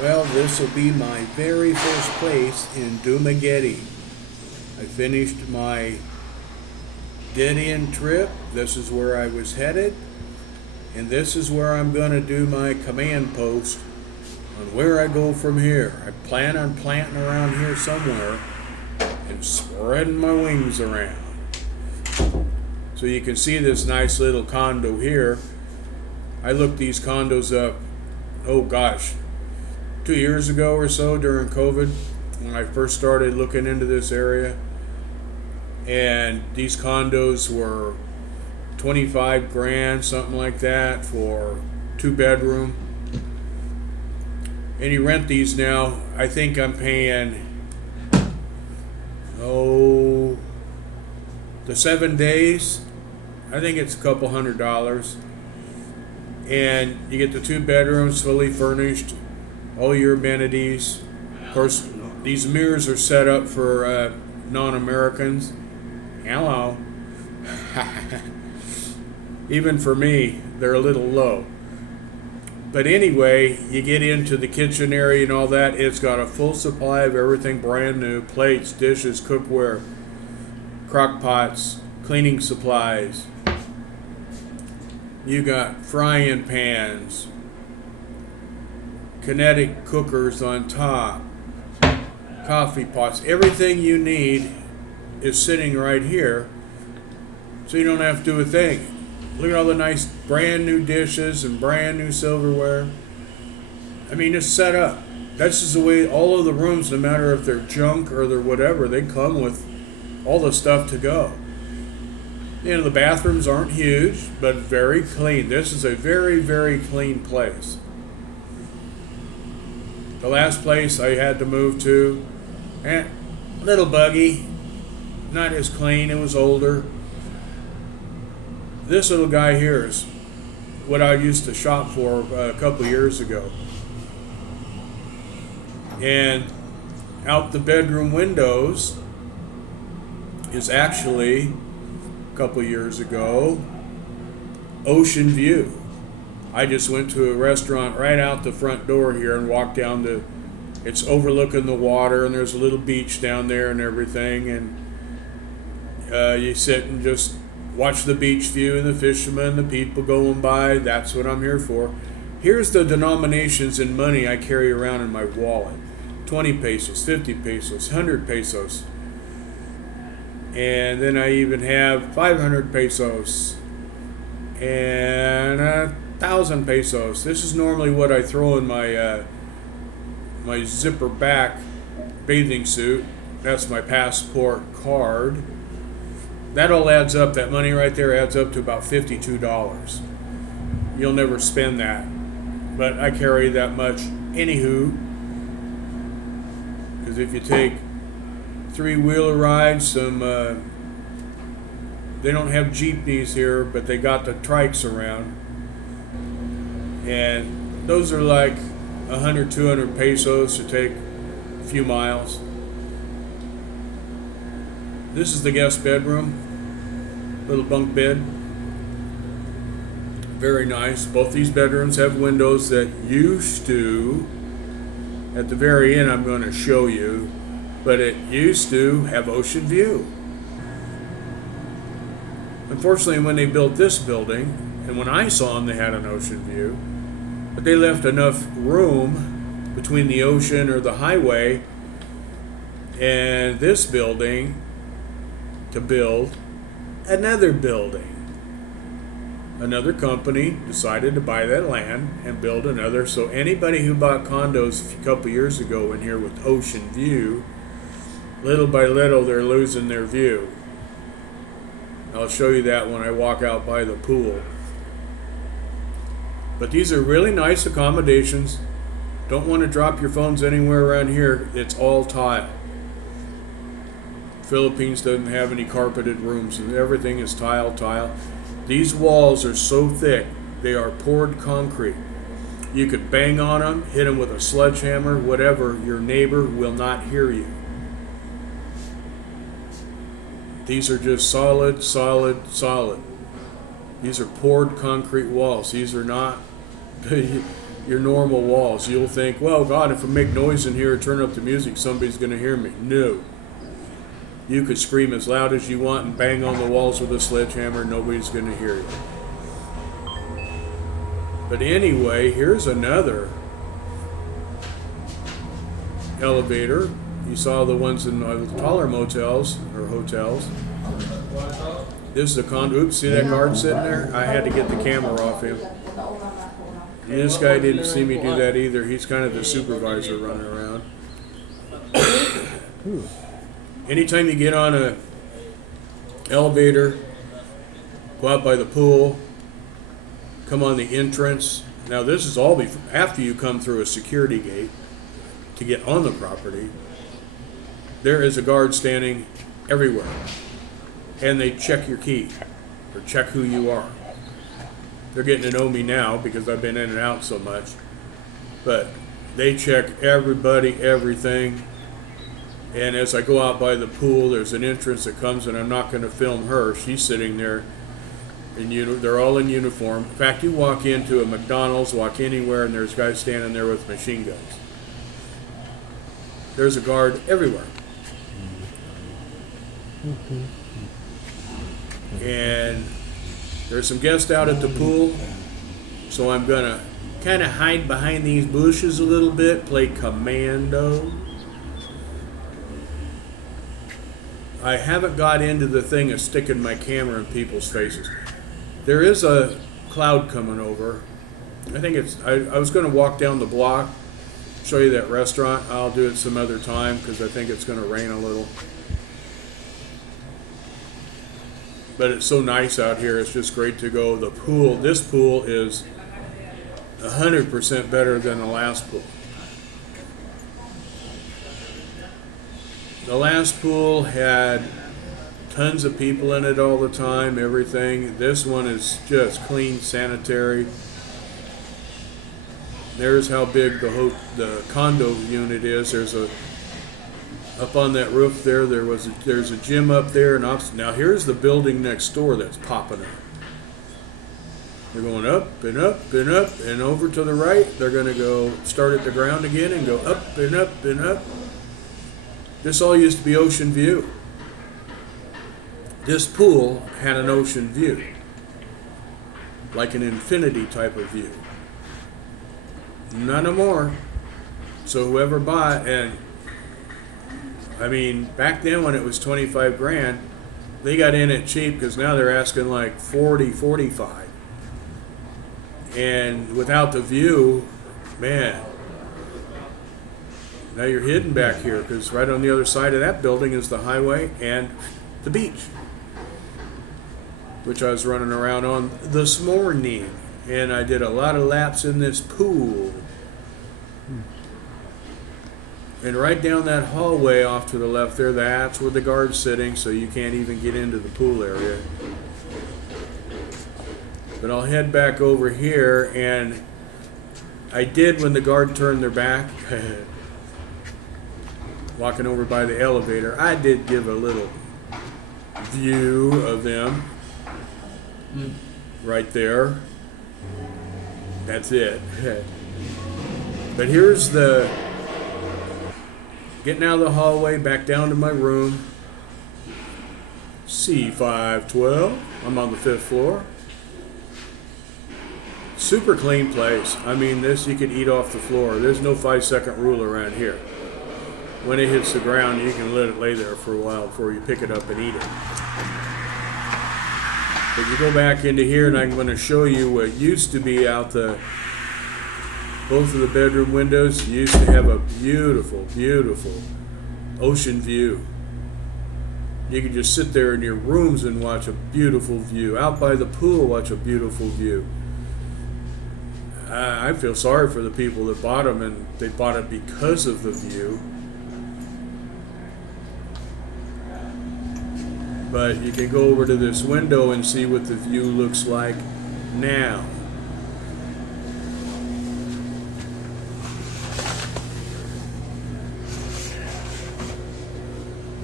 Well, this will be my very first place in Dumageddon. I finished my Gideon trip. This is where I was headed. And this is where I'm going to do my command post on where I go from here. I plan on planting around here somewhere and spreading my wings around. So you can see this nice little condo here. I looked these condos up, oh gosh, 2 years ago or so during COVID when I first started looking into this area. And these condos were 25 grand, something like that, for 2 bedroom. And you rent these now, I think I'm paying, the 7 days, I think it's a couple $100. And you get the 2 bedrooms fully furnished, all your amenities. Of course, these mirrors are set up for non-Americans. Hello. Even for me, they're a little low. But anyway, you get into the kitchen area and all that. It's got a full supply of everything brand new. Plates, dishes, cookware, crock pots, cleaning supplies. You got frying pans, kinetic cookers on top, coffee pots. Everything you need is sitting right here, so you don't have to do a thing. Look at all the nice brand new dishes and brand new silverware. I mean, it's set up. That's just the way all of the rooms, no matter if they're junk or they're whatever, they come with all the stuff to go. You know, the bathrooms aren't huge, but very clean. This is a very, very clean place. The last place I had to move to, little buggy, not as clean, it was older. This little guy here is what I used to shop for a couple years ago. And out the bedroom windows is actually, a couple years ago, ocean view. I just went to a restaurant right out the front door here and walked down it's overlooking the water, and there's a little beach down there and everything, and you sit and just watch the beach view and the fishermen, the people going by. That's what I'm here for. Here's the denominations in money I carry around in my wallet. 20 pesos, 50 pesos, 100 pesos. And then I even have 500 pesos and 1,000 pesos. This is normally what I throw in my my zipper back bathing suit. That's my passport card. That all adds up. That money right there adds up to about $52. You'll never spend that, but I carry that much anywho. Because if you take 3-wheeler rides, they don't have jeepneys here, but they got the trikes around, and those are like 100, 200 pesos to take a few miles. This is the guest bedroom, little bunk bed. Very nice. Both these bedrooms have windows that used to, at the very end I'm going to show you, but it used to have ocean view. Unfortunately, when they built this building, and when I saw them, they had an ocean view, but they left enough room between the ocean or the highway and this building to build another building. Another company decided to buy that land and build another. So anybody who bought condos a couple years ago in here with ocean view, little by little they're losing their view. I'll show you that when I walk out by the pool. But these are really nice accommodations. Don't want to drop your phones anywhere around here. It's all tile. Philippines doesn't have any carpeted rooms, and everything is tile. These walls are so thick, they are poured concrete. You could bang on them, hit them with a sledgehammer, whatever, your neighbor will not hear you. These are just solid. These are poured concrete walls. These are not, you your normal walls. You'll think, well, God, if I make noise in here or turn up the music, somebody's going to hear me. No. You could scream as loud as you want and bang on the walls with a sledgehammer. Nobody's going to hear you. But anyway, here's another elevator. You saw the ones in the taller motels or hotels. This is a condo. Oops, see that guard sitting there? I had to get the camera off him. And this guy didn't see me do that either. He's kind of the supervisor running around. Anytime you get on a elevator, go out by the pool, come on the entrance. Now this is all after you come through a security gate to get on the property. There is a guard standing everywhere. And they check your key or check who you are. They're getting to know me now because I've been in and out so much. But they check everybody, everything. And as I go out by the pool, there's an entrance that comes, and I'm not going to film her. She's sitting there. They're all in uniform. In fact, you walk into a McDonald's, walk anywhere, and there's guys standing there with machine guns. There's a guard everywhere. And there's some guests out at the pool, so I'm going to kind of hide behind these bushes a little bit, play commando. I haven't got into the thing of sticking my camera in people's faces. There is a cloud coming over. I think I was going to walk down the block, show you that restaurant. I'll do it some other time because I think it's going to rain a little. But it's so nice out here. It's just great to go. The pool, this pool is 100% better than the last pool. The last pool had tons of people in it all the time, everything. This one is just clean, sanitary. There's how big the condo unit is. There's up on that roof there. There's a gym up there, and now here's the building next door that's popping up. They're going up and up and up and over to the right. They're going to go start at the ground again and go up and up and up. This all used to be ocean view. This pool had an ocean view, like an infinity type of view. None more. So whoever bought, and I mean, back then when it was 25 grand, they got in it cheap because now they're asking like 40, 45. And without the view, man, now you're hidden back here because right on the other side of that building is the highway and the beach, which I was running around on this morning. And I did a lot of laps in this pool. And right down that hallway off to the left there, that's where the guard's sitting, so you can't even get into the pool area. But I'll head back over here, and I did when the guard turned their back, walking over by the elevator, I did give a little view of them right there. That's it. But here's getting out of the hallway, back down to my room. C512. I'm on the 5th floor. Super clean place. I mean, this you could eat off the floor. There's no 5-second rule around here. When it hits the ground, you can let it lay there for a while before you pick it up and eat it. But you go back into here, and I'm going to show you what used to be out both of the bedroom windows used to have a beautiful, beautiful ocean view. You could just sit there in your rooms and watch a beautiful view. Out by the pool, watch a beautiful view. I feel sorry for the people that bought them, and they bought it because of the view. But you can go over to this window and see what the view looks like now.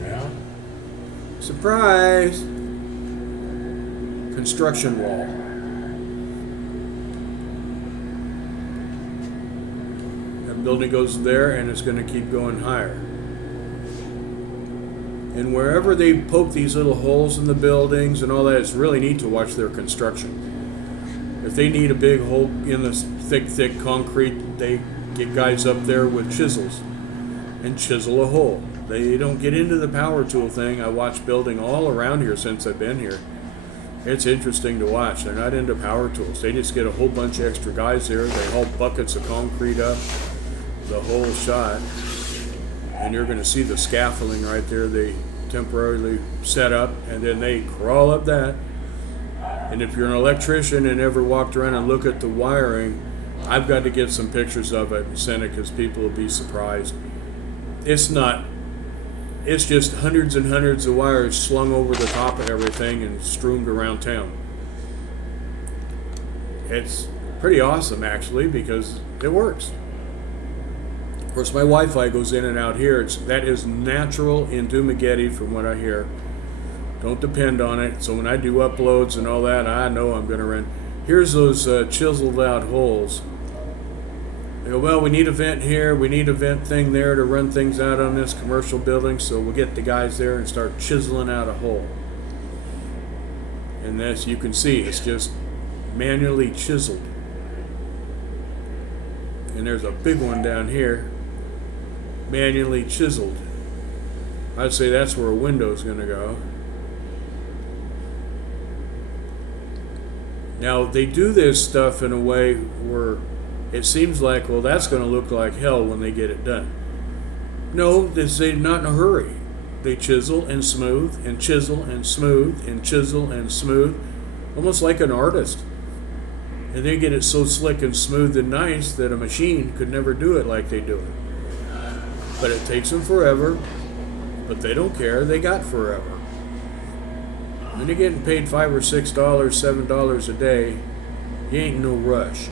Yeah. Surprise! Construction wall. Building goes there, and it's going to keep going higher. And wherever they poke these little holes in the buildings and all that, it's really neat to watch their construction. If they need a big hole in the thick concrete, they get guys up there with chisels and chisel a hole. They don't get into the power tool thing. I watch building all around here since I've been here. It's interesting to watch. They're not into power tools. They just get a whole bunch of extra guys there. They haul buckets of concrete up the whole shot. And you're going to see the scaffolding right there they temporarily set up, and then they crawl up that. And if you're an electrician and ever walked around and look at the wiring, I've got to get some pictures of it and send it because people will be surprised. It's just hundreds and hundreds of wires slung over the top of everything and strewn around town. It's pretty awesome, actually, because it works. Of course, my Wi-Fi goes in and out here. That is natural in Dumageddon from what I hear. Don't depend on it. So when I do uploads and all that, I know I'm going to run. Here's those chiseled out holes. They go, well, we need a vent here. We need a vent thing there to run things out on this commercial building. So we'll get the guys there and start chiseling out a hole. And as you can see, it's just manually chiseled. And there's a big one down here, manually chiseled. I'd say that's where a window's going to go. Now, they do this stuff in a way where it seems like, well, that's going to look like hell when they get it done. No, they're not in a hurry. They chisel and smooth and chisel and smooth and chisel and smooth, almost like an artist. And they get it so slick and smooth and nice that a machine could never do it like they do it. But it takes them forever, but they don't care. They got forever. When you're getting paid $5 or $6, $7 a day, you ain't in no rush.